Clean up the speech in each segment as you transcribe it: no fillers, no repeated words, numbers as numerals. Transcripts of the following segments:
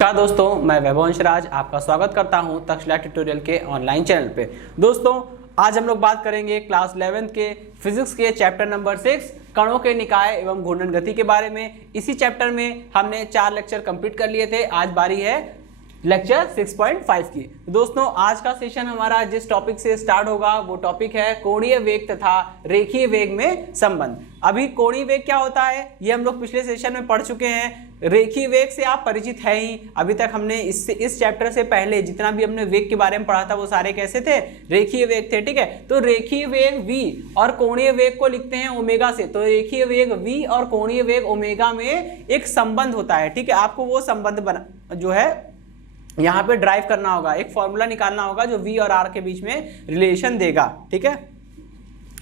नमस्कार दोस्तों, मैं वैभव राज आपका स्वागत करता हूं तक्षशिला ट्यूटोरियल के ऑनलाइन चैनल पे। दोस्तों आज हम लोग बात करेंगे क्लास 11th के फिजिक्स के चैप्टर नंबर 6 कणों के निकाय एवं घूर्णन गति के बारे में। इसी चैप्टर में हमने 4 लेक्चर कंप्लीट कर लिए थे। आज बारी है लेक्चर 6.5 की। दोस्तों आज का सेशन हमारा जिस टॉपिक से स्टार्ट होगा वो टॉपिक है कोणीय वेग तथा रेखीय वेग में संबंध। अभी कोणीय वेग क्या होता है ये हम लोग पिछले सेशन में पढ़ चुके हैं। रेखीय वेग से आप परिचित हैं ही। अभी तक हमने इस चैप्टर से पहले जितना भी हमने वेग के बारे में पढ़ा था वो सारे कैसे थे, रेखीय वेग थे। ठीक है, तो रेखीय वेग v और कोणीय वेग को लिखते हैं ओमेगा से। तो रेखीय वेग v और कोणीय वेग ओमेगा में एक संबंध होता है। ठीक है, आपको वो संबंध बना जो है यहाँ पे ड्राइव करना होगा, एक फॉर्मूला निकालना होगा जो v और r के बीच में रिलेशन देगा। ठीक है,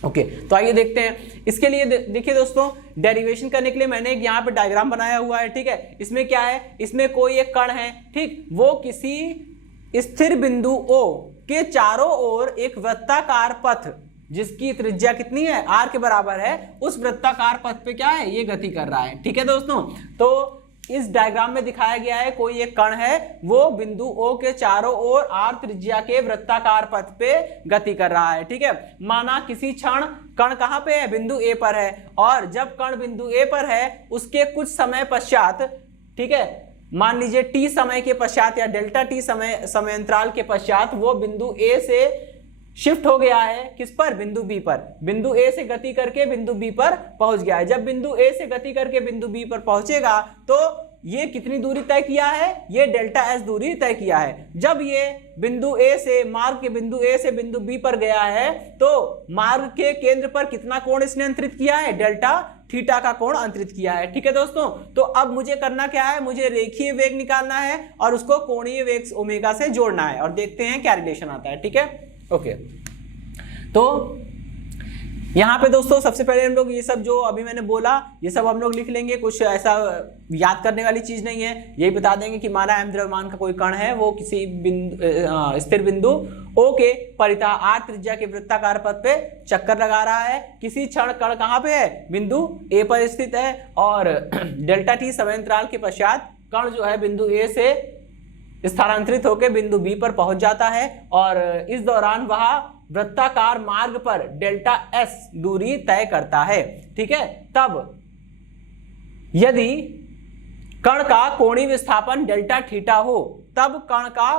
ओके तो आइए देखते हैं। इसके लिए देखिए दोस्तों, डेरिवेशन करने के लिए मैंने एक यहाँ पे डायग्राम बनाया हुआ है। ठीक है, इसमें क्या है, इसमें कोई एक कण है, ठीक, वो किसी स्थिर बिंदु O के चारों ओर एक वृत्ताकार पथ जिसकी त्रिज्या कितनी है, r के बराबर है, उस वृत्ताकार पथ पे क्या है, ये गति कर रहा है। ठीक है दोस्तों, तो इस डायग्राम में दिखाया गया है कोई एक कण है, वो बिंदु O के चारों ओर r त्रिज्या के वृत्ताकार पथ पे गति कर रहा है। ठीक है, माना किसी क्षण कण कहाँ पे है, बिंदु A पर है, और जब कण बिंदु A पर है उसके कुछ समय पश्चात, ठीक है, मान लीजिए t समय के पश्चात या डेल्टा t समय अंतराल के पश्चात वो बिंदु A से शिफ्ट हो गया है, किस पर, बिंदु B पर। बिंदु A से गति करके बिंदु B पर पहुंच गया है। जब बिंदु A से गति करके बिंदु B पर पहुंचेगा तो ये कितनी दूरी तय किया है, ये डेल्टा S दूरी तय किया है। जब ये बिंदु A से मार्ग के बिंदु A से बिंदु B पर गया है तो मार्ग के केंद्र पर कितना कोण इसने अंतरित किया है, डेल्टा थीटा का कोण अंतरित किया है। ठीक है दोस्तों, तो अब मुझे करना क्या है, मुझे रेखीय वेग निकालना है और उसको कोणीय वेग ओमेगा से जोड़ना है और देखते हैं क्या रिलेशन आता है। ठीक है, ओके तो यहाँ पे दोस्तों सबसे पहले हम लोग ये सब जो अभी मैंने बोला ये सब हम लोग लिख लेंगे। कुछ ऐसा याद करने वाली चीज नहीं है, यही बता देंगे कि माना m द्रव्यमान का कोई कण है, वो किसी स्थिर बिंदु O के परितः r त्रिज्या के वृत्ताकार पथ पे चक्कर लगा रहा है। किसी क्षण कण कहाँ पे है, बिंदु A पर स्थित है, और डेल्टा t समय अंतराल के पश्चात कण जो है बिंदु A से स्थानांतरित होकर बिंदु B पर पहुंच जाता है, और इस दौरान वह वृत्ताकार मार्ग पर डेल्टा S दूरी तय करता है। ठीक है, तब यदि कण का कोणीय विस्थापन डेल्टा थीटा हो तब कण का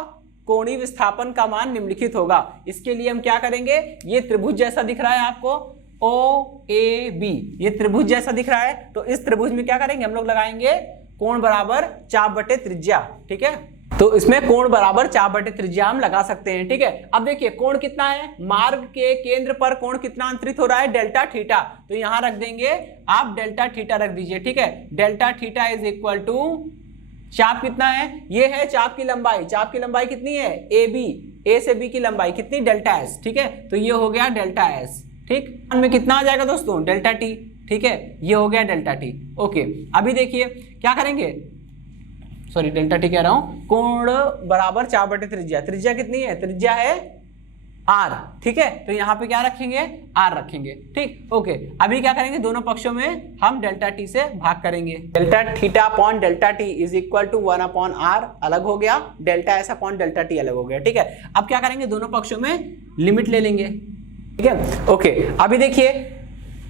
कोणीय विस्थापन का मान निम्नलिखित होगा। इसके लिए हम क्या करेंगे, ये त्रिभुज जैसा दिख रहा है आपको OAB, ये त्रिभुज जैसा दिख रहा है, तो इस त्रिभुज में क्या करेंगे, हम लोग लगाएंगे कोण बराबर चाप बटे त्रिज्या। ठीक है, तो इसमें कोण बराबर चाप बटे त्रिज्या हम लगा सकते हैं। ठीक है, अब देखिए कोण कितना है, मार्ग के केंद्र पर कोण कितना अंतरित हो रहा है, डेल्टा थीटा, तो यहां रख देंगे आप डेल्टा थीटा रख दीजिए। ठीक है, delta theta is equal to चाप कितना है, ये है चाप की लंबाई। चाप की लंबाई कितनी है, A से B की लंबाई कितनी, डेल्टा S। ठीक है, तो ये हो गया डेल्टा S। ठीक, में कितना आ जाएगा दोस्तों, डेल्टा T। ठीक है, ये हो गया डेल्टा T। ओके, अभी देखिए क्या करेंगे, सॉरी डेल्टा टी कह रहा हूं, कोण बराबर चाप बटे त्रिज्या। त्रिज्या कितनी है, त्रिज्या है r। ठीक है, तो यहां पे क्या रखेंगे, r रखेंगे। ठीक, ओके, अभी क्या करेंगे, दोनों पक्षों में हम डेल्टा टी से भाग करेंगे। Delta theta upon delta t is equal to 1 upon r अलग हो गया, delta s upon delta t अलग हो गया। ठीक है, अब क्या करेंगे, दोनों पक्षों में लिमिट ले लेंगे। ठीक है, ओके, अभी देखिए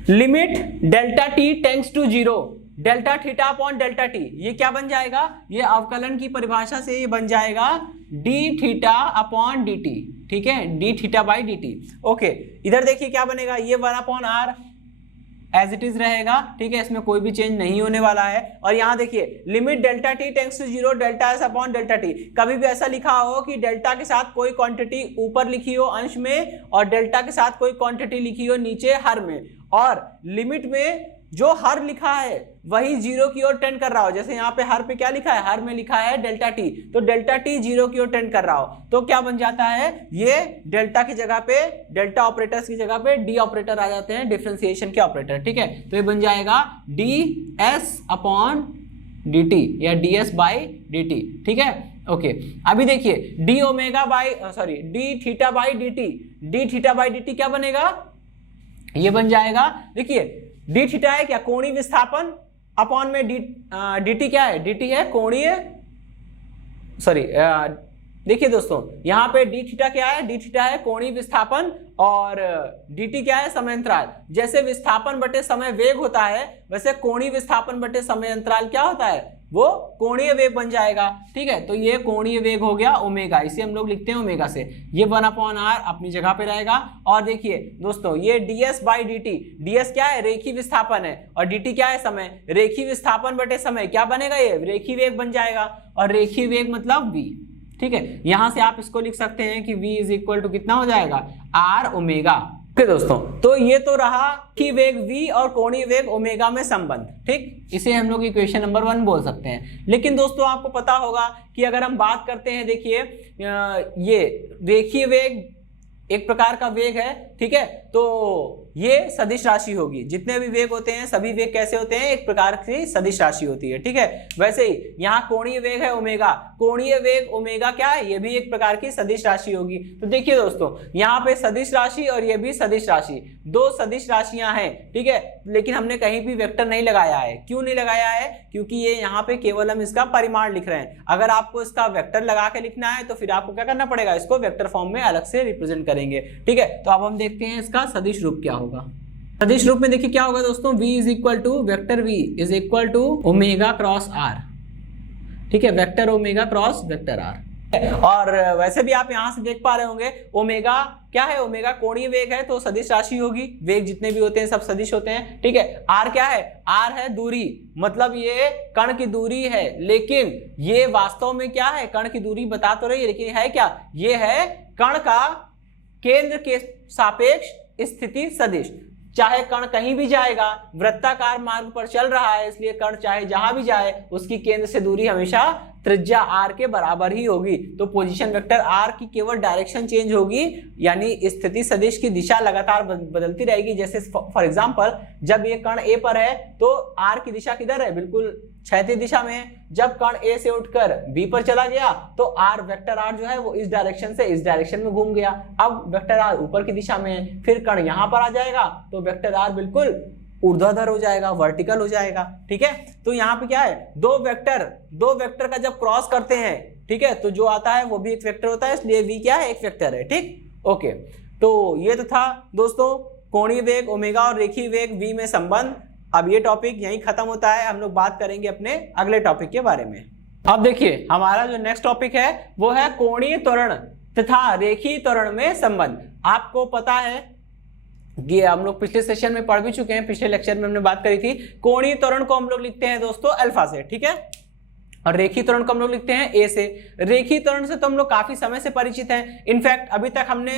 limit delta t tends to 0, delta theta upon delta t, ये क्या बन जाएगा, ये अवकलन की परिभाषा से ये बन जाएगा d theta upon D T. ठीक है, d theta by D t. Okay, इधर देखिए क्या बनेगा, ये 1 upon r as it is रहेगा। ठीक है, इसमें कोई भी चेंज नहीं होने वाला है। और यहाँ देखिए limit delta t tends to 0 delta s upon delta t, कभी भी ऐसा लिखा हो कि डेल्टा के साथ कोई क्वांटिटी ऊपर लिखी हो अंश में और डेल्टा के साथ कोई क्वांटिटी लिखी हो नीचे हर में, और लिमिट में जो हर लिखा है वही 0 की ओर टेंड कर रहा हो। जैसे यहाँ पे हर पे क्या लिखा है, हर में लिखा है डेल्टा टी, तो डेल्टा टी 0 की ओर टेंड कर रहा हो तो क्या बन जाता है, ये डेल्टा की जगह पे, डेल्टा ऑपरेटर्स की जगह पे डी ऑपरेटर आ जाते हैं, डिफरेंशिएशन के ऑपरेटर। ठीक है, तो ये बन जाएगा D S upon D T या D S by D T. ठीक है, ओके, अभी देखिए D omega by sorry D theta by D T, D theta by D T क्या बनेगा, ये बन जाएगा, देखिए डी थीटा है क्या, कोणीय विस्थापन अपॉन में डी टी क्या है, डी टी है कोणीय सॉरी देखिए दोस्तों, यहाँ पे डी थीटा क्या है, डी थीटा है कोणीय विस्थापन और डी टी क्या है, समय अंतराल। जैसे विस्थापन बटे समय वेग होता है वैसे कोणीय विस्थापन बटे समय अंतराल क्या होता है, वो कोणीय वेग बन जाएगा। ठीक है, तो ये कोणीय वेग हो गया ओमेगा, इसे हम लोग लिखते हैं ओमेगा से। ये 1/r अपनी जगह पे रहेगा। और देखिए दोस्तों, ये ds by D T, ds क्या है, रेखीय विस्थापन है, और dt क्या है, समय। रेखीय विस्थापन बटे समय क्या बनेगा, ये रेखीय वेग बन जाएगा, और रेखीय वेग मतलब v। ठीक है, यहां से आप इसको लिख सकते हैं कि v इज इक्वल टू कितना हो जाएगा, r ओमेगा। ओके दोस्तों, तो ये तो रहा कि वेग v और कोणीय वेग ओमेगा में संबंध। ठीक, इसे हम लोग इक्वेशन नंबर 1 बोल सकते हैं। लेकिन दोस्तों आपको पता होगा कि अगर हम बात करते हैं, देखिए ये रेखीय वेग एक प्रकार का वेग है। ठीक है, तो ये सदिश राशि होगी। जितने भी वेग होते हैं सभी वेग कैसे होते हैं, एक प्रकार की सदिश राशि होती है। ठीक है, वैसे ही यहाँ कोणीय वेग है ओमेगा, कोणीय वेग ओमेगा क्या है, ये भी एक प्रकार की सदिश राशि होगी। तो देखिए दोस्तों, यहाँ पे सदिश राशि और ये भी सदिश राशि, दो सदिश राशियां हैं। ठीक है, लेकिन हमने कहीं भी वेक्टर नहीं लगाया है। क्यों नहीं लगाया है, क्योंकि ये यहाँ पे केवल हम इसका परिमाण लिख रहे हैं। अगर आपको इसका वेक्टर लगा के लिखना है तो फिर आपको क्या करना पड़ेगा, इसको वेक्टर फॉर्म में अलग से रिप्रेजेंट करेंगे। ठीक है, तो अब हम देखते हैं इसका सदिश रूप क्या होगा। सदिश रूप में देखिए क्या होगा दोस्तों, v is equal to vector v is equal to omega cross r। ठीक है, vector omega cross vector r। और वैसे भी आप यहां से देख पा रहे होंगे, ओमेगा क्या है, ओमेगा कोणीय वेग है तो सदिश राशि होगी। वेग जितने भी होते हैं सब सदिश होते हैं। ठीक है, r क्या है, r है दूरी, मतलब ये कण की दूरी है। लेकिन ये वास्तव में क्या है, कण की दूरी बता तो रही है, लेकिन है क्या, ये है कण का केंद्र के सापेक्ष स्थिति सदिश। चाहे कण कहीं भी जाएगा, वृत्ताकार मार्ग पर चल रहा है, इसलिए कण चाहे जहां भी जाए उसकी केंद्र से दूरी हमेशा त्रिज्या r के बराबर ही होगी। तो पोजीशन वेक्टर r की केवल डायरेक्शन चेंज होगी, यानी स्थिति सदिश की दिशा लगातार बदलती रहेगी। जैसे फॉर एग्जांपल, जब ये कण a पर है तो r की दिशा किधर है, बिल्कुल क्षैतिज दिशा में है। जब कण a से उठकर b पर चला गया तो r वेक्टर r जो है वो इस डायरेक्शन से इस डायरेक्शन में घूम गया। अब वेक्टर r ऊपर की दिशा में है, फिर कण यहां पर आ जाएगा तो वेक्टर r बिल्कुल ऊर्ध्वाधर हो जाएगा, वर्टिकल हो जाएगा। ठीक है, तो यहाँ पे क्या है, दो वेक्टर का जब क्रॉस करते हैं, ठीक है, तो जो आता है वो भी एक वेक्टर होता है, इसलिए v क्या है, एक वेक्टर है। ठीक, ओके, तो ये तो था दोस्तों कोणीय वेग ओमेगा और रेखीय वेग v में संबंध। अब ये टॉपिक यहीं खत्म होता है, हम लोग बात करेंगे अपने अगले टॉपिक के बारे में। अब देखिए हमारा जो नेक्स्ट टॉपिक है वो है कोणीय त्वरण तथा रेखीय त्वरण में संबंध। आपको पता है ये हम लोग पिछले सेशन में पढ़ भी चुके हैं, पिछले लेक्चर में हमने बात करी थी। कोणीय त्वरण को हम लोग लिखते हैं दोस्तों अल्फा से। ठीक है, और रेखीय त्वरण को हम लोग लिखते हैं ए से। रेखीय त्वरण से तो हम लोग काफी समय से परिचित हैं। इनफैक्ट अभी तक हमने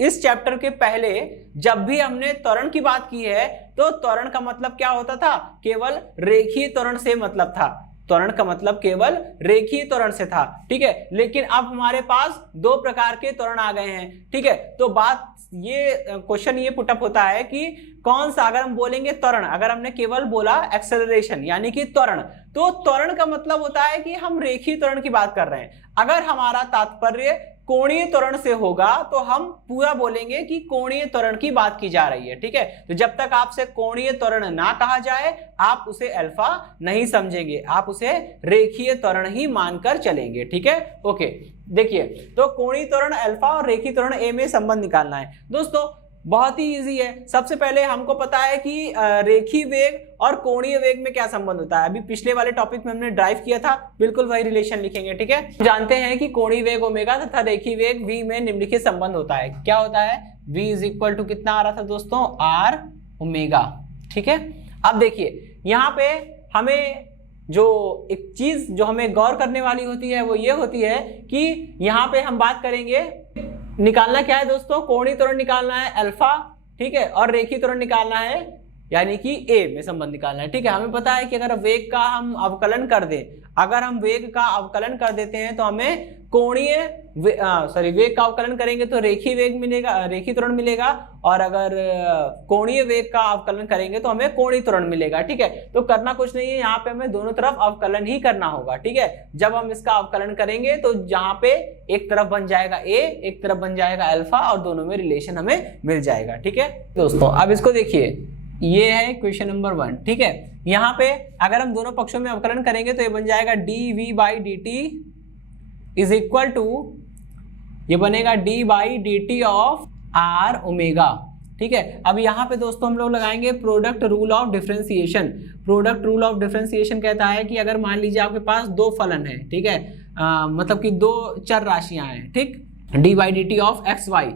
इस चैप्टर के पहले जब भी हमने त्वरण की बात की है तो त्वरण का मतलब क्या होता था, केवल रेखीय त्वरण से मतलब था। त्वरण का मतलब केवल रेखीय त्वरण से था। ठीक है, लेकिन अब हमारे पास दो प्रकार के त्वरण आ गए हैं। ठीक है, तो बात ये क्वेश्चन ये पुटअप होता है कि कौन सा, अगर हम बोलेंगे त्वरण, अगर हमने केवल बोला एक्सेलरेशन यानी कि त्वरण, तो त्वरण का मतलब होता है कि हम रेखीय त्वरण की बात कर रहे हैं। अगर हमारा तात्पर्य कोणीय त्वरण से होगा तो हम पूरा बोलेंगे कि कोणीय त्वरण की बात की जा रही है। ठीक है, तो जब तक आपसे कोणीय त्वरण ना कहा जाए आप उसे अल्फा नहीं समझेंगे, आप उसे रेखीय त्वरण ही मानकर चलेंगे। ठीक है, ओके, देखिए तो कोणीय त्वरण अल्फा और रेखीय त्वरण ए में संबंध निकालना है दोस्तों। बहुत ही इजी है। सबसे पहले हमको पता है कि रेखीय वेग और कोणीय वेग में क्या संबंध होता है। अभी पिछले वाले टॉपिक में हमने ड्राइव किया था, बिल्कुल वही रिलेशन लिखेंगे। ठीक है, जानते हैं कि कोणीय वेग ओमेगा तथा रेखीय वेग v में निम्नलिखित संबंध होता है। क्या होता है, v इज इक्वल टू कितना आ रहा था दोस्तों, r ओमेगा। ठीक है, अब देखिए यहाँ पे हमें जो एक चीज जो हमें गौर करने वाली होती है वो ये होती है कि यहाँ पे हम बात करेंगे, निकालना क्या है दोस्तों, कोणीय त्वरण निकालना है अल्फा। ठीक है, और रेखीय त्वरण निकालना है यानी कि ए में संबंध निकालना है। ठीक है, हमें पता है कि अगर वेग का हम अवकलन कर दें, अगर हम वेग का अवकलन कर देते हैं तो हमें कोणीय वेग का अवकलन करेंगे तो रेखीय वेग मिलेगा, रेखीय त्वरण मिलेगा, और अगर कोणीय वेग का अवकलन करेंगे तो हमें कोणीय त्वरण मिलेगा। ठीक है, तो करना कुछ नहीं है, यहाँ पे हमें दोनों तरफ अवकलन ही करना होगा। ठीक है, जब हम इसका अवकलन करेंगे तो जहाँ पे एक तरफ बन जाएगा ए, एक तरफ बन जाएगा अल्फा, और दोनों में रिलेशन हमें मिल जाएगा। ठीक है दोस्तों, अब इसको देखिए, ये है क्वेश्चन नंबर 1। ठीक है, यहाँ पे अगर हम दोनों पक्षों में अवकलन करेंगे तो ये बन जाएगा dv by dt is equal to, ये बनेगा d by D t of r omega. ठीक है, अब यहाँ पे दोस्तों हम लोग लगाएंगे product rule of differentiation. Product rule of differentiation कहता है कि अगर मान लीजिए आपके पास दो फलन है, ठीक है, मतलब कि दो चर राशियां हैं, ठीक, d by D t of x y,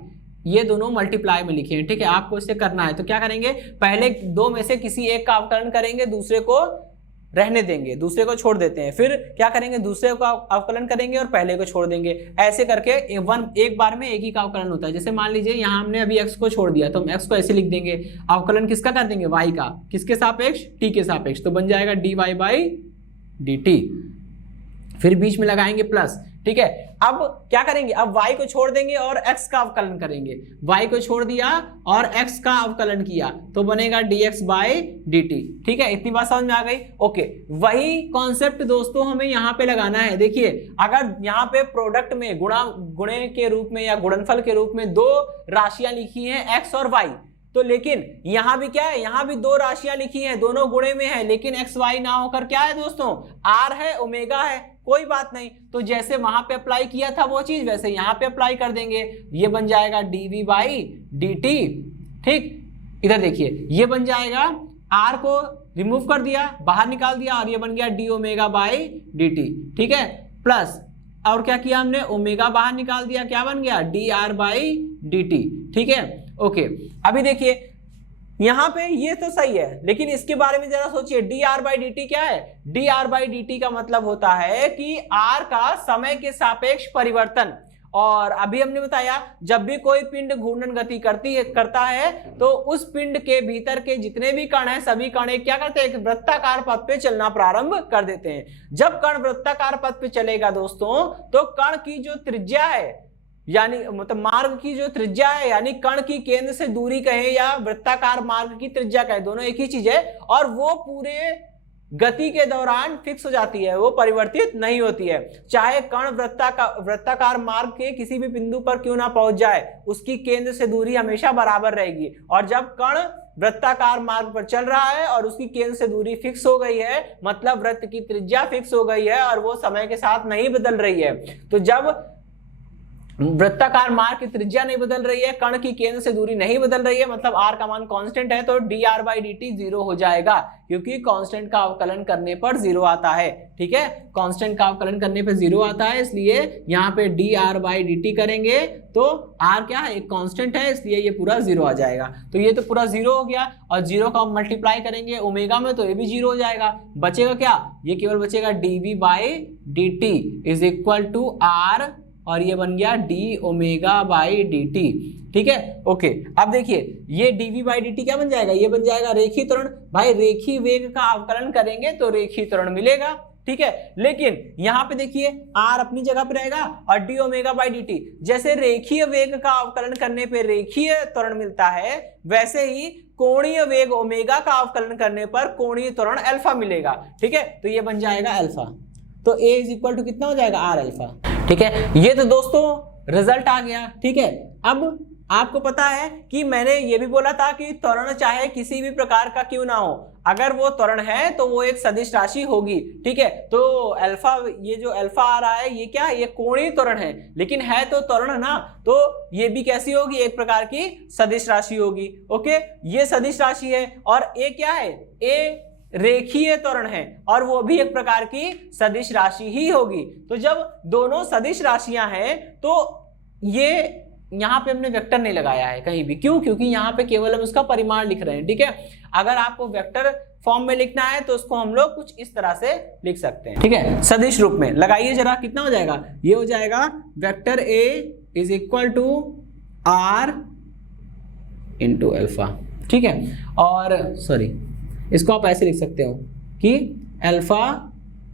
ये दोनों मल्टीप्लाई में लिखे हैं, ठीक है, आपको इसे करना है। तो क्या करेंगे, पहले दो में से किसी एक का अवकलन करेंगे, दूसरे को रहने देंगे, दूसरे को छोड़ देते हैं, फिर क्या करेंगे, दूसरे का अवकलन करेंगे और पहले को छोड़ देंगे। ऐसे करके एक बार में एक ही का अवकलन होता है। जैसे मान लीजिए यहाँ हमने अभी x को छोड़ दिया, तो हम x को ऐसे लिख देंगे, अवकलन किसका कर देंगे, y का, किसके सापेक्ष, t के सापेक्ष, तो बन जाएगा dy बाई dt, फिर बीच में लगाएंगे प्लस। ठीक है, अब क्या करेंगे, अब y को छोड़ देंगे और x का अवकलन करेंगे, y को छोड़ दिया और x का अवकलन किया, तो बनेगा dx बाई dt। ठीक है, इतनी बात समझ में आ गई। ओके, वही कॉन्सेप्ट दोस्तों हमें यहाँ पे लगाना है। देखिए, अगर यहाँ पे प्रोडक्ट में गुणे के रूप में या गुणनफल के रूप में दो राशियां लिखी हैं x और y, तो लेकिन यहां भी क्या है, यहां भी दो राशियां लिखी हैं, दोनों गुणे में है, लेकिन एक्स वाई ना होकर क्या है दोस्तों, आर है, ओमेगा है, कोई बात नहीं। तो जैसे वहां पे अप्लाई किया था वो चीज, वैसे यहां पे अप्लाई कर देंगे, ये बन जाएगा डीवी बाई dt। ठीक, इधर देखिए, ये बन जाएगा, आर को रिमूव कर दिया, बाहर निकाल दिया, और ये बन गया डी ओमेगा बाई dt। ठीक है, प्लस और क्या किया हमने, ओमेगा बाहर निकाल दिया, क्या बन गया, डी आर बाई dt। ठीक है, ओके, अभी देखिए यहां पे ये तो सही है, लेकिन इसके बारे में जरा सोचिए, D R by D T क्या है, D R by D T का मतलब होता है कि आर का समय के सापेक्ष परिवर्तन। और अभी हमने बताया, जब भी कोई पिंड घूर्णन गति करता है तो उस पिंड के भीतर के जितने भी कण हैं, सभी कण एक क्या करते हैं, एक वृत्ताकार पथ पे चलना प्रारंभ कर देते हैं। जब कण वृत्ताकार पथ पे चलेगा दोस्तों, तो कण की जो त्रिज्या है, यानी मतलब मार्ग की जो त्रिज्या है, यानी कण की केंद्र से दूरी कहे या वृत्ताकार मार्ग की त्रिज्या कहे, दोनों एक ही चीज है, और वो पूरे गति के दौरान फिक्स हो जाती है, वो परिवर्तित नहीं होती है। चाहे कण वृत्ताकार मार्ग के किसी भी बिंदु पर क्यों ना पहुंच जाए, उसकी केंद्र से दूरी हमेशा बराबर रहेगी। और जब कण वृत्ताकार मार्ग पर चल रहा है और उसकी केंद्र से दूरी फिक्स हो गई है, मतलब वृत्त की त्रिज्या फिक्स हो गई है और वो समय के साथ नहीं बदल रही है। तो जब वृत्ताकार मार्ग की त्रिज्या नहीं बदल रही है, कण की केंद्र से दूरी नहीं बदल रही है, मतलब r का मान कांस्टेंट है, तो D R by D T zero हो जाएगा, क्योंकि कांस्टेंट का अवकलन करने पर जीरो आता है। ठीक है, कांस्टेंट का अवकलन करने पर जीरो आता है, इसलिए यहाँ पे D R by D T करेंगे तो r क्या है, एक कांस्टेंट है, इसलिए ये पूरा जीरो आ जाएगा। तो ये तो पूरा जीरो हो गया, और जीरो का मल्टीप्लाई करेंगे ओमेगा में, तो ये भी जीरो हो जाएगा। बचेगा क्या, ये केवल बचेगा dv by D t is equal to r, और ये बन गया d omega by D T. ठीक है, ओके, अब देखिए ये डीवी बाई डी टी क्या बन जाएगा, ये बन जाएगा रेखीय त्वरण। भाई रेखीय वेग का अवकलन करेंगे तो रेखीय त्वरण मिलेगा। ठीक है, लेकिन यहाँ पे देखिए आर अपनी जगह पे रहेगा और D omega by D T, जैसे रेखीय वेग का अवकलन करने पे रेखीय त्वरण मिलता है, वैसे ही कोणीय वेग ओमेगा का अवकलन करने पर कोणीय त्वरण अल्फा मिलेगा। ठीक है, तो ये बन जाएगा अल्फा, तो ए इज इक्वल टू कितना हो जाएगा, आर अल्फा। ठीक है, ये तो दोस्तों रिजल्ट आ गया। ठीक है, अब आपको पता है कि मैंने ये भी बोला था कि त्वरण चाहे किसी भी प्रकार का क्यों ना हो, अगर वो त्वरण है तो वो एक सदिश राशि होगी। ठीक है, तो अल्फा, ये जो अल्फा आ रहा है ये क्या है, ये कोणीय त्वरण है, लेकिन है तो त्वरण ना, तो ये भी कैसी होगी, एक प्रकार की सदिश राशि होगी। ओके, ये सदिश राशि है, और ए क्या है, ए रेखीय त्वरण है, और वो भी एक प्रकार की सदिश राशि ही होगी। तो जब दोनों सदिश राशियां हैं, तो ये यहाँ पे हमने वेक्टर नहीं लगाया है कहीं भी, क्यों, क्योंकि यहाँ पे केवल हम उसका परिमाण लिख रहे हैं। ठीक है, अगर आपको वेक्टर फॉर्म में लिखना है तो उसको हम लोग कुछ इस तरह से लिख सकते हैं। ठीक है, सदिश रूप में लगाइए जरा, कितना हो जाएगा, ये हो जाएगा vector a is equal to r into alpha. ठीक है, और सॉरी, इसको आप ऐसे लिख सकते हो कि अल्फा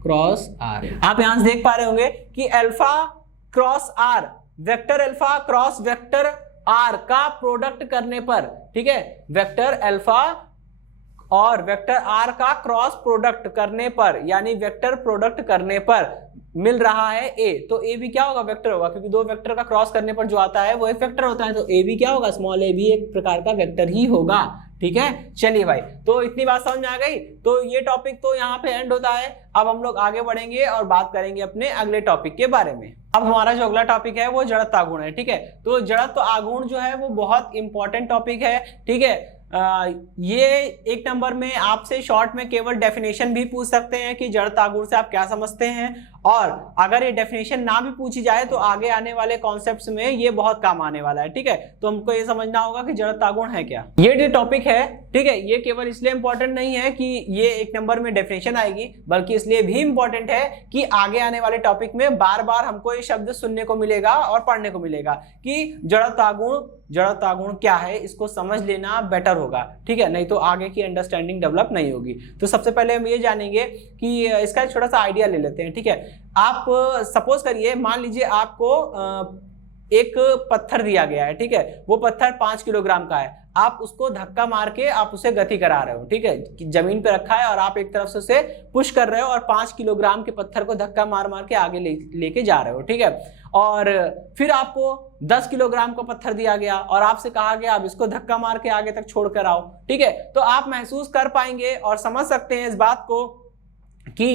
क्रॉस आर। आप यहां से देख पा रहे होंगे कि alpha cross r, vector alpha cross vector r का प्रोडक्ट करने पर, ठीक है, वेक्टर अल्फा और वेक्टर आर का क्रॉस प्रोडक्ट करने पर, यानी वेक्टर प्रोडक्ट करने पर मिल रहा है ए, तो ए भी क्या होगा, वेक्टर होगा, क्योंकि दो वेक्टर का क्रॉस करने पर जो आता है वो एक वेक्टर होता है, तो ए भी क्या होगा, स्मॉल ए भी एक प्रकार का वेक्टर ही होगा। ठीक है, चलिए भाई, तो इतनी बात समझ में आ गई। तो ये टॉपिक तो यहाँ पे एंड होता है। अब हम लोग आगे बढ़ेंगे और बात करेंगे अपने अगले टॉपिक के बारे में। अब हमारा जो अगला टॉपिक है वो जड़त्व आघूर्ण है। ठीक है, तो जड़त्व आघूर्ण जो है वो बहुत इंपॉर्टेंट टॉपिक है। ठीक है, ये एक नंबर में आपसे शॉर्ट में केवल डेफिनेशन भी पूछ सकते हैं कि जड़त्व आघूर्ण से आप क्या समझते हैं, और अगर ये डेफिनेशन ना भी पूछी जाए तो आगे आने वाले कॉन्सेप्ट्स में ये बहुत काम आने वाला है। ठीक है, तो हमको ये समझना होगा कि जड़त्व आघूर्ण है क्या। ये जो टॉपिक है, ठीक है, ये केवल इसलिए इंपॉर्टेंट नहीं है कि ये एक नंबर में डेफिनेशन आएगी, बल्कि इसलिए भी इंपॉर्टेंट है कि आगे आने वाले टॉपिक में बार बार हमको ये शब्द सुनने को मिलेगा और पढ़ने को मिलेगा कि जड़त्व आघूर्ण क्या है। इसको समझ लेना बेटर होगा। ठीक है, नहीं तो आगे की अंडरस्टैंडिंग डेवलप नहीं होगी। तो सबसे पहले हम ये जानेंगे कि इसका छोटा सा आइडिया ले लेते हैं। ठीक है, आप सपोज करिए, मान लीजिए आपको एक पत्थर दिया गया है। ठीक है, वो पत्थर 5 किलोग्राम का है। आप उसको धक्का मार के आप उसे गति करा रहे हो। ठीक है, जमीन पे रखा है और आप एक तरफ से उसे पुश कर रहे हो और 5 किलोग्राम के पत्थर को धक्का मार मार के आगे लेके जा रहे हो। ठीक है, और फिर आपको 10 किलोग्राम का पत्थर दिया गया और आपसे कहा गया अब इसको धक्का मार के आगे तक छोड़ कर आओ। ठीक है, तो आप महसूस कर पाएंगे और समझ सकते हैं इस बात को कि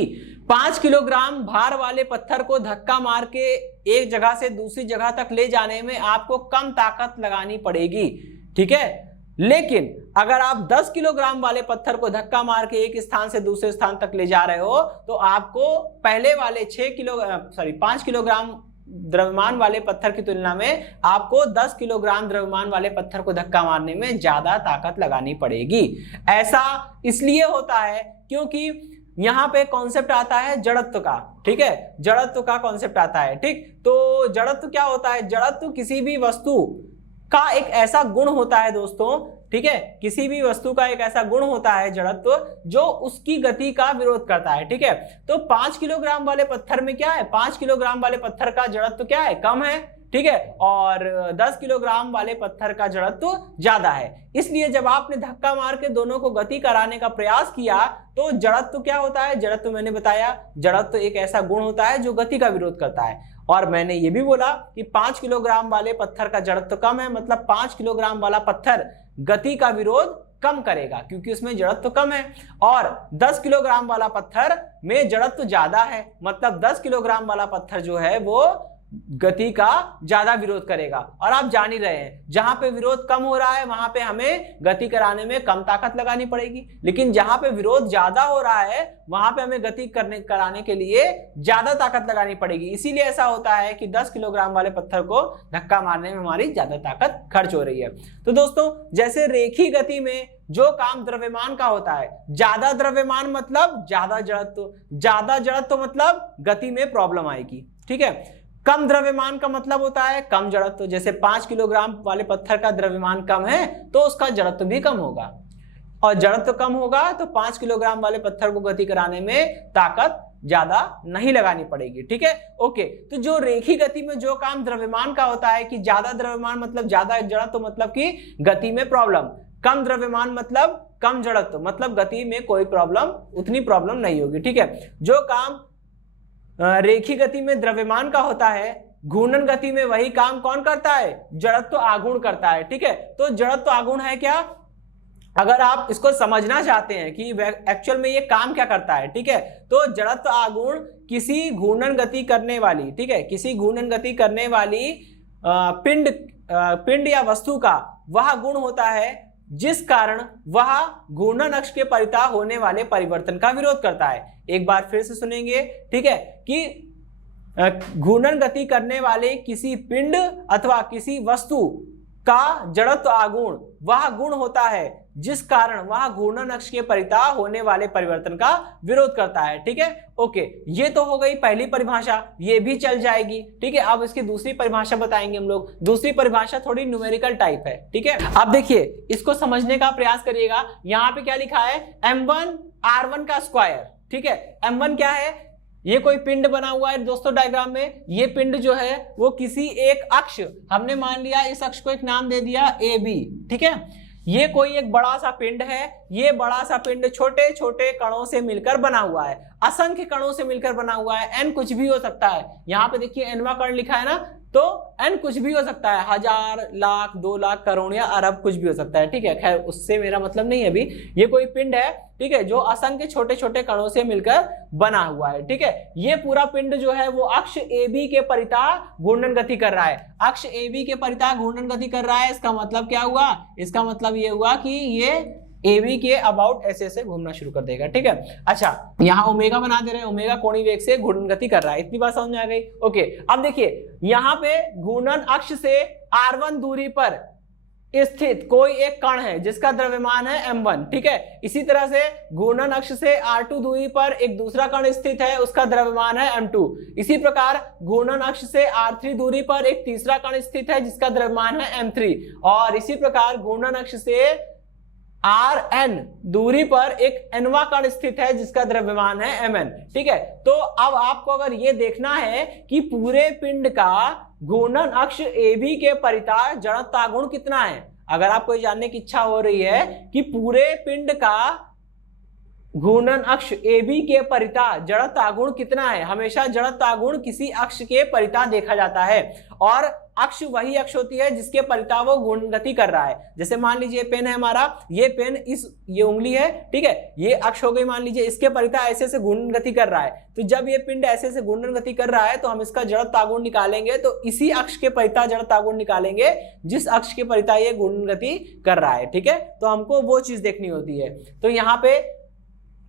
5 किलोग्राम भार वाले पत्थर को धक्का मार के एक जगह से दूसरी जगह तक ले जाने में आपको कम ताकत लगानी पड़ेगी। ठीक है, लेकिन अगर आप 10 किलोग्राम वाले पत्थर को धक्का मार के एक स्थान से दूसरे स्थान तक ले जा रहे हो तो आपको पहले वाले 5 किलोग्राम द्रव्यमान वाले पत्थर की तुलना में आपको 10 किलोग्राम द्रव्यमान वाले पत्थर को धक्का मारने में ज्यादा ताकत लगानी पड़ेगी। ऐसा इसलिए होता है क्योंकि यहां पे कॉन्सेप्ट आता है जड़त्व का। ठीक है, जड़त्व का कॉन्सेप्ट आता है। ठीक, तो जड़त्व क्या होता है? जड़त्व किसी भी वस्तु का एक ऐसा गुण होता है दोस्तों। ठीक है, किसी भी वस्तु का एक ऐसा गुण होता है जड़त्व जो उसकी गति का विरोध करता है। ठीक है, तो 5 किलोग्राम वाले पत्थर में क्या है? 5 किलोग्राम वाले पत्थर का जड़त्व क्या है? कम है। ठीक है, और 10 किलोग्राम वाले पत्थर का जड़त्व ज्यादा है। इसलिए जब आपने धक्का मार के दोनों को गति कराने का प्रयास किया तो जड़त्व क्या होता है? जड़त्व मैंने बताया, जड़त्व एक ऐसा गुण होता है जो गति का विरोध करता है। और मैंने ये भी बोला कि 5 किलोग्राम वाले पत्थर का जड़त्व कम है, मतलब 5 किलोग्राम वाला पत्थर गति का विरोध कम करेगा क्योंकि उसमें जड़त्व कम है। और 10 किलोग्राम वाला पत्थर में जड़त्व ज्यादा है, मतलब 10 किलोग्राम वाला पत्थर जो है वो गति का ज्यादा विरोध करेगा। और आप जान ही रहे हैं, जहां पे विरोध कम हो रहा है वहां पे हमें गति कराने में कम ताकत लगानी पड़ेगी, लेकिन जहां पे विरोध ज्यादा हो रहा है वहां पे हमें गति कराने के लिए ज्यादा ताकत लगानी पड़ेगी। इसीलिए ऐसा होता है कि 10 किलोग्राम वाले पत्थर को धक्का मारने में हमारी ज्यादा ताकत खर्च हो रही है। तो दोस्तों, जैसे रेखीय गति में जो काम द्रव्यमान का होता है, ज्यादा द्रव्यमान मतलब ज्यादा जड़त्व, ज्यादा जड़त्व मतलब गति में प्रॉब्लम आएगी। ठीक है, कम द्रव्यमान का मतलब होता है कम जड़त्व। जैसे 5 किलोग्राम वाले पत्थर का द्रव्यमान कम है तो उसका जड़त्व भी कम होगा, और जड़त्व कम होगा तो 5 किलोग्राम वाले पत्थर को गति कराने में ताकत ज्यादा नहीं लगानी पड़ेगी। ठीक है, ओके। तो जो रेखीय गति में जो काम द्रव्यमान का होता है कि ज्यादा द्रव्यमान मतलब ज्यादा जड़त्व, मतलब कि गति में प्रॉब्लम, कम द्रव्यमान मतलब कम जड़त्व, मतलब गति में कोई प्रॉब्लम, उतनी प्रॉब्लम नहीं होगी। ठीक है, जो काम रेखीय गति में द्रव्यमान का होता है, घूर्णन गति में वही काम कौन करता है? जड़त्व आघूर्ण करता है। ठीक है, तो जड़त्व आघूर्ण है क्या? अगर आप इसको समझना चाहते हैं कि एक्चुअल में ये काम क्या करता है, ठीक है, तो जड़त्व आघूर्ण किसी घूर्णन गति करने वाली, ठीक है, किसी घूर्णन गति करने वाली पिंड या वस्तु का वह गुण होता है जिस कारण वह घूर्णन अक्ष के परितः होने वाले परिवर्तन का विरोध करता है। एक बार फिर से सुनेंगे, ठीक है, कि घूर्णन गति करने वाले किसी पिंड अथवा किसी वस्तु का जड़त्व आघूर्ण वह गुण होता है जिस कारण वह घूर्णन अक्ष के परितः होने वाले परिवर्तन का विरोध करता है। ठीक है, ओके, ये तो हो गई पहली परिभाषा, ये भी चल जाएगी। ठीक है, अब इसकी दूसरी परिभाषा बताएंगे हम लोग। दूसरी परिभाषा थोड़ी न्यूमेरिकल टाइप है। ठीक है, अब देखिए, इसको समझने का प्रयास करिएगा। यहाँ पे क्या लिखा है? m1 r1 का स्क्वायर। ठीक है, m1 क्या है? ये कोई पिंड बना हुआ है दोस्तों डायग्राम में। ये पिंड जो है वो किसी एक अक्ष, हमने मान लिया इस अक्ष को एक नाम दे दिया AB। ठीक है, ये कोई एक बड़ा सा पिंड है। ये बड़ा सा पिंड छोटे छोटे कणों से मिलकर बना हुआ है। असंख्य कणों से मिलकर बना हुआ है। n कुछ भी हो सकता है, यहाँ पे देखिए nवां कण लिखा है ना, तो n कुछ भी हो सकता है, 1000, लाख, 2 लाख, करोड़ या अरब कुछ भी हो सकता है। ठीक है, खैर उससे मेरा मतलब नहीं है अभी। ये कोई पिंड है, ठीक है, जो असंख्य छोटे छोटे कणों से मिलकर बना हुआ है। ठीक है, ये पूरा पिंड जो है वो अक्ष AB के परितः घूर्णन गति कर रहा है। अक्ष AB के परितः घूर्णन गति कर रहा है, इसका मतलब क्या हुआ? इसका मतलब ये हुआ कि ये AB के अबाउट ऐसे घूमना शुरू कर देगा। ठीक है, अच्छा यहाँ ओमेगा बना दे रहे हैं, ओमेगा कोणीय वेग से घूर्णन गति कर रहा है। इतनी बात समझ में आ गई? ओके, अब देखिए यहाँ पे घूर्णन अक्ष से R1 दूरी पर स्थित कोई एक कण है जिसका द्रव्यमान है m1। ठीक है, इसी तरह से घूर्णन अक्ष से R2 दूरी पर एक दूसरा कण स्थित है, उसका द्रव्यमान है m2। इसी प्रकार घूर्णन अक्ष से R3 दूरी पर एक तीसरा कण स्थित है जिसका द्रव्यमान है m3। और इसी प्रकार घूर्णन अक्ष से Rn दूरी पर एक nवां कण स्थित है जिसका द्रव्यमान है mn। ठीक है, तो अब आपको अगर ये देखना है कि पूरे पिंड का घूर्णन अक्ष AB के परितः जड़त्व गुण कितना है, अगर आपको ये जानने की इच्छा हो रही है कि पूरे पिंड का घूर्णन अक्ष AB के परितः जड़त्व गुण कितना है, हमेशा जड़त्व गुण किसी अक्ष के परितः देखा जाता है और अक्ष वही अक्ष होती है जिसके परितः वो घूर्णन गति कर रहा है। जैसे मान लीजिए पेन है हमारा, ये पेन ये उंगली है, ठीक है, ये अक्ष हो गई, मान लीजिए इसके परितः ऐसे घूर्णन गति कर रहा है। तो जब ये पिंड ऐसे घूर्णन गति कर रहा है तो हम इसका जड़त्व गुण निकालेंगे, तो इसी अक्ष के परितः जड़त्व गुण निकालेंगे जिस अक्ष के परितः ये घूर्णन गति कर रहा है। ठीक है, तो हमको वो चीज देखनी होती है। तो यहाँ पे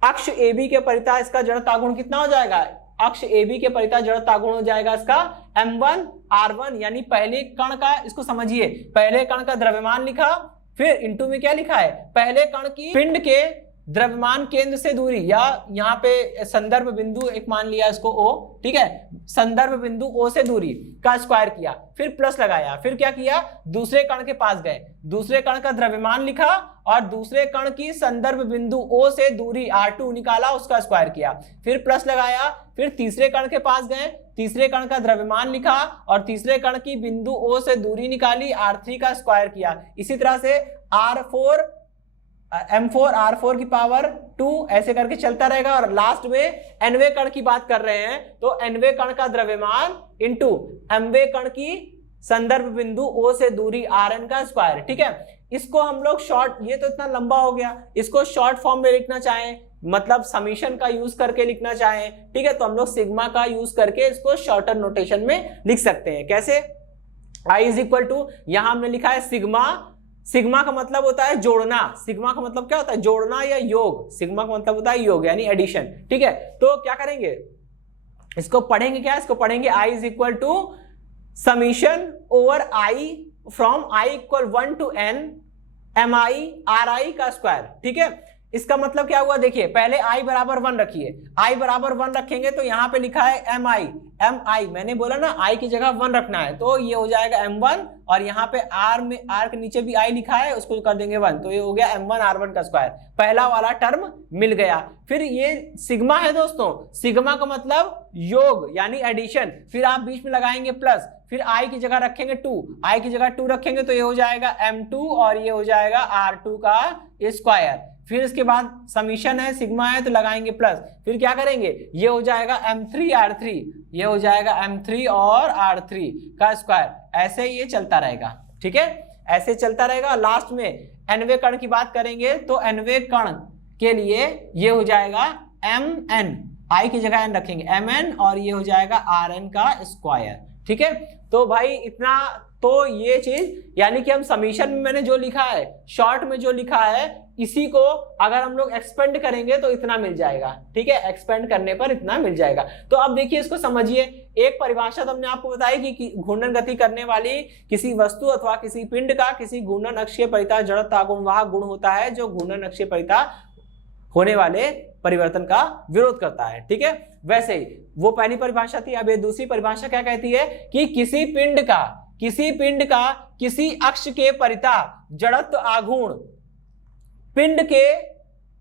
अक्ष AB के परितः इसका जड़त्व गुण कितना हो जाएगा? अक्ष AB के परितः जड़त्व गुण हो जाएगा इसका m1 R1, यानी पहले कण का, इसको समझिए, पहले कण का द्रव्यमान लिखा, फिर इनटू में क्या लिखा है, पहले कण की पिंड के द्रव्यमान केंद्र से दूरी, या यहाँ पे संदर्भ बिंदु एक मान लिया इसको O, ठीक है, संदर्भ बिंदु O से दूरी का स्क्वायर किया, फिर प्लस लगाया, फिर क्या किया, दूसरे कण के पास गए, दूसरे कण का द्रव्यमान लिखा और दूसरे कण की संदर्भ बिंदु O से दूरी R2 निकाला, उसका स्क्वायर किया, फिर प्लस लगाया, फिर तीसरे कण के पास गए, तीसरे कण का द्रव्यमान लिखा और तीसरे कण की बिंदु O से दूरी निकाली, R3 का स्क्वायर किया। इसी तरह से M4 R4 की पावर 2 ऐसे करके चलता रहेगा। और लास्ट में nवें कण की बात कर रहे हैं तो nवें कण का द्रव्यमान इंटू mवें कण की संदर्भ बिंदु O से दूरी Rn का स्क्वायर। ठीक है, इसको हम लोग शॉर्ट, ये तो इतना लंबा हो गया, इसको शॉर्ट फॉर्म में लिखना चाहें, मतलब समीशन का यूज करके लिखना चाहें, ठीक है, तो हम लोग सिग्मा का यूज करके इसको शॉर्टर नोटेशन में लिख सकते हैं। कैसे? I इज इक्वल टू, यहां हमने लिखा है सिग्मा, सिग्मा का मतलब होता है जोड़ना, सिग्मा का मतलब क्या होता है, जोड़ना या योग, सिग्मा का मतलब होता है योग यानी एडिशन। ठीक है, तो क्या करेंगे, इसको पढ़ेंगे, क्या इसको पढ़ेंगे, I is equal to summation over I from I equal 1 to n mi ri का स्क्वायर। ठीक है, इसका मतलब क्या हुआ, देखिए पहले I बराबर 1 रखिए, I बराबर 1 रखेंगे तो यहाँ पे लिखा है mi, मैंने बोला ना I की जगह 1 रखना है, तो ये हो जाएगा m1 और यहाँ पे r में, r के नीचे भी I लिखा है, उसको कर देंगे 1, तो ये हो गया m1 r1 का स्क्वायर, पहला वाला टर्म मिल गया। फिर ये सिग्मा है दोस्तों, सिग्मा का मतलब योग यानी एडिशन, फिर आप बीच में लगाएंगे प्लस, फिर I की जगह रखेंगे 2, I की जगह 2 रखेंगे तो ये हो जाएगा m2 और ये हो जाएगा r2 का स्क्वायर। फिर इसके बाद समीशन है, सिग्मा है तो लगाएंगे प्लस, फिर क्या करेंगे, ये हो जाएगा m3 r3, ये हो जाएगा m3 और r3 का स्क्वायर, ऐसे ये चलता रहेगा। ठीक है, ऐसे चलता रहेगा। लास्ट में nवें कण की बात करेंगे तो nवें कण के लिए ये हो जाएगा mn, I की जगह n रखेंगे mn और ये हो जाएगा rn का स्क्वायर। ठीक है, तो भाई इतना, तो ये चीज यानी कि हम समीशन में मैंने जो लिखा है, शॉर्ट में जो लिखा है, इसी को अगर हम लोग एक्सपेंड करेंगे तो इतना मिल जाएगा। ठीक है, एक्सपेंड करने पर इतना मिल जाएगा। तो अब देखिए इसको समझिए, एक परिभाषा तो हमने आपको बताई कि घूर्णन गति करने वाली किसी वस्तु अथवा किसी पिंड का किसी घूर्णन अक्ष के परितः जड़त्व गुण वह गुण होता है जो घूर्णन अक्ष के परितः होने वाले परिवर्तन का विरोध करता है। ठीक है, वैसे ही वो पहली परिभाषा थी। अब ये दूसरी परिभाषा क्या कहती है कि किसी पिंड का किसी अक्ष के परितः जड़त्व आघूर्ण पिंड के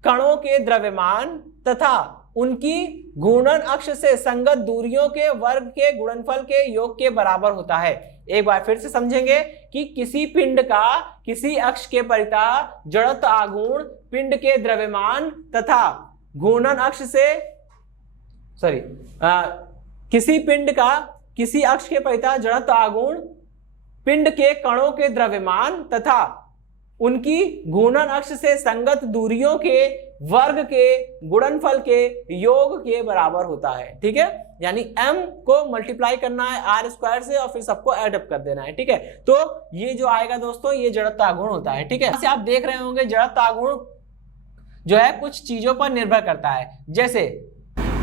कणों के द्रव्यमान तथा उनकी घूर्णन अक्ष से संगत दूरियों के वर्ग के गुणनफल के योग के बराबर होता है। एक बार फिर से समझेंगे कि किसी पिंड का किसी अक्ष के परितः जड़त्व आघूर्ण पिंड के द्रव्यमान तथा घूर्णन अक्ष से किसी पिंड का किसी अक्ष के परितः जड़त्व आघूर्ण पिंड के कणों के द्रव्यमान तथा उनकी घूर्णन अक्ष से संगत दूरियों के वर्ग के गुणनफल के योग के बराबर होता है। ठीक है, यानी m को मल्टीप्लाई करना है r स्क्वायर से और फिर सबको एडअप कर देना है। ठीक है, तो ये जो आएगा दोस्तों ये जड़त्व आघूर्ण होता है। ठीक है, जैसे आप देख रहे होंगे जड़त्व आघूर्ण जो है कुछ चीजों पर निर्भर करता है, जैसे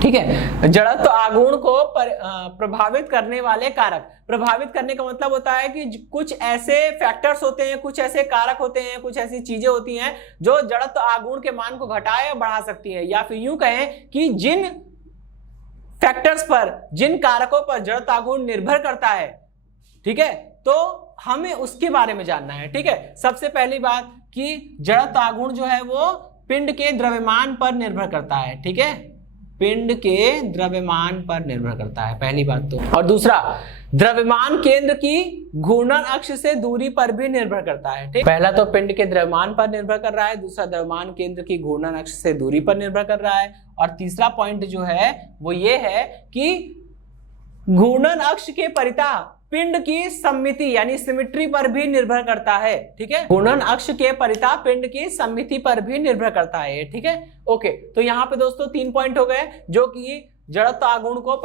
ठीक है जड़त्व आघूर्ण को प्रभावित करने वाले कारक। प्रभावित करने का मतलब होता है कि कुछ ऐसे फैक्टर्स होते हैं, कुछ ऐसे कारक होते हैं, कुछ ऐसी चीजें होती हैं जो जड़त्व आघूर्ण के मान को घटा या बढ़ा सकती है, या फिर यूं कहें कि जिन फैक्टर्स पर, जिन कारकों पर जड़त्व आघूर्ण निर्भर करता है, ठीक है, तो हमें उसके बारे में जानना है। ठीक है, सबसे पहली बात कि जड़त्व आघूर्ण जो है वो पिंड के द्रव्यमान पर निर्भर करता है। ठीक है, पिंड के द्रव्यमान पर निर्भर करता है, पहली बात तो। और दूसरा, द्रव्यमान केंद्र की घूर्णन अक्ष से दूरी पर भी निर्भर करता है। ठीक, पहला तो पिंड के द्रव्यमान पर निर्भर कर रहा है, दूसरा द्रव्यमान केंद्र की घूर्णन अक्ष से दूरी पर निर्भर कर रहा है, और तीसरा पॉइंट जो है वो ये है कि घूर्णन अक्ष के परितः पिंड की सममिति यानी सिमेट्री पर भी निर्भर करता है। ठीक है, घूर्णन अक्ष के परितः पिंड की सममिति पर भी निर्भर करता है। ठीक है, ओके, तो यहाँ पे दोस्तों 3 पॉइंट हो गए जो कि जड़त्व आघूर्ण को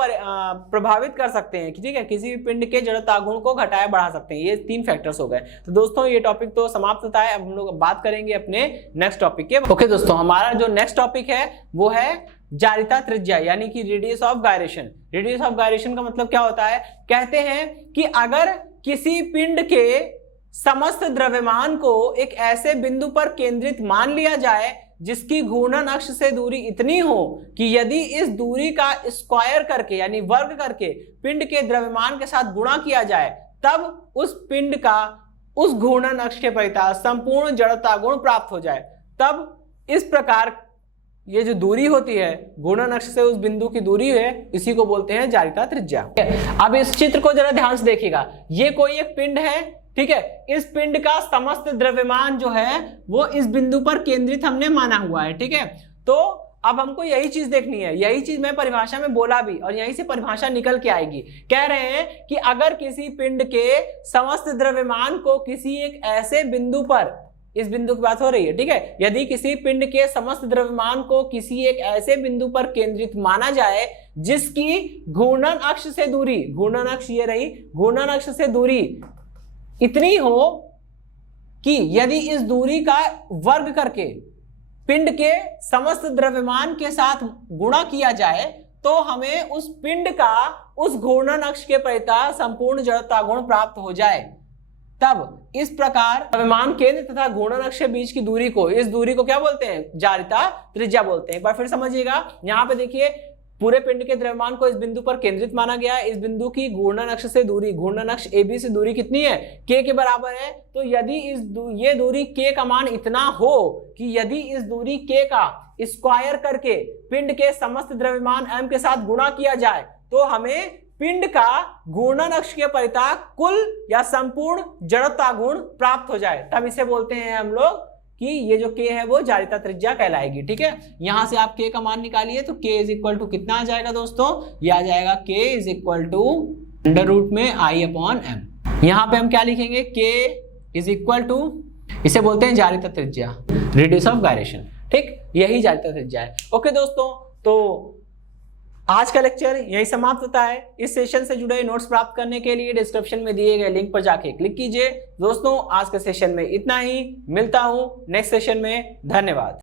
प्रभावित कर सकते हैं। ठीक है, किसी भी पिंड के जड़त्व आघूर्ण को घटाया बढ़ा सकते हैं। ये 3 फैक्टर्स हो गए। तो दोस्तों ये टॉपिक तो समाप्त होता है। अब हम लोग बात करेंगे अपने नेक्स्ट टॉपिक के। ओके दोस्तों, हमारा जो नेक्स्ट टॉपिक है वो है जारिता त्रिज्या यानी कि radius of gyration. Radius of gyration का मतलब क्या होता है? कहते हैं कि अगर किसी पिंड के समस्त द्रव्यमान को एक ऐसे बिंदु पर केंद्रित मान लिया जाए जिसकी घूर्णन अक्ष से दूरी इतनी हो कि यदि इस दूरी का स्क्वायर करके यानी वर्ग करके पिंड के द्रव्यमान के साथ गुणा किया जाए, तब उस पिंड का उस घूर्णन अक्ष के परितः संपूर्ण जड़त्व आघूर्ण प्राप्त हो जाए। तब इस प्रकार ये जो दूरी होती है घूर्णन अक्ष से उस बिंदु की दूरी है, इसी को बोलते हैं जारिता त्रिज्या। अब इस चित्र को जरा ध्यान से देखिएगा। ये कोई एक पिंड है, ठीक है, इस पिंड का समस्त द्रव्यमान जो है वो इस बिंदु पर केंद्रित हमने माना हुआ है। ठीक है, तो अब हमको यही चीज देखनी है। यही चीज मैं परिभाषा में बोला भी और यहीं से परिभाषा निकल के आएगी। कह रहे हैं कि अगर किसी पिंड के समस्त द्रव्यमान को किसी एक ऐसे बिंदु पर, इस बिंदु की बात हो रही है, ठीक है, यदि किसी पिंड के समस्त द्रव्यमान को किसी एक ऐसे बिंदु पर केंद्रित माना जाए जिसकी घूर्णन अक्ष से दूरी, घूर्णन अक्ष ये रही, घूर्णन अक्ष से दूरी इतनी हो कि यदि इस दूरी का वर्ग करके पिंड के समस्त द्रव्यमान के साथ गुणा किया जाए तो हमें उस पिंड का उस घूर्णन अक्ष के परितः संपूर्ण जड़त्व आघूर्ण प्राप्त हो जाए। तब इस प्रकार द्रव्यमान केंद्र तथा घूर्णन अक्ष के बीच की दूरी को, इस दूरी को क्या बोलते हैं? जारिता त्रिज्या बोलते हैं। एक बार फिर समझिएगा, यहाँ पे देखिए पूरे पिंड के द्रव्यमान को इस बिंदु पर केंद्रित माना गया है। इस बिंदु की घूर्णन अक्ष से दूरी, घूर्णन अक्ष AB से दूरी कितनी है? K के बराबर है। तो यदि ये दूरी K का मान इतना हो कि यदि इस दूरी K का स्क्वायर करके पिंड के समस्त द्रव्यमान M के साथ गुणा किया जाए तो हमें पिंड का घूर्णन अक्ष के परितः कुल या संपूर्ण जड़त्व आघूर्ण प्राप्त हो जाए, तब इसे बोलते हैं हम लोग कि ये जो K है वो जारिता त्रिज्या कहलाएगी। ठीक है, यहां से आप K का मान निकालिए तो K इज इक्वल टू कितना आ जाएगा दोस्तों? ये आ जाएगा K is equal to under root में I/m। यहां पे हम क्या लिखेंगे? K इज इक्वल टू, इसे बोलते हैं जारिता त्रिज्या, रेडियस ऑफ गायरेशन। ठीक, यही जारिता त्रिज्या है। ओके दोस्तों, तो आज का लेक्चर यही समाप्त होता है। इस सेशन से जुड़े नोट्स प्राप्त करने के लिए डिस्क्रिप्शन में दिए गए लिंक पर जाके क्लिक कीजिए। दोस्तों आज के सेशन में इतना ही, मिलता हूं नेक्स्ट सेशन में। धन्यवाद।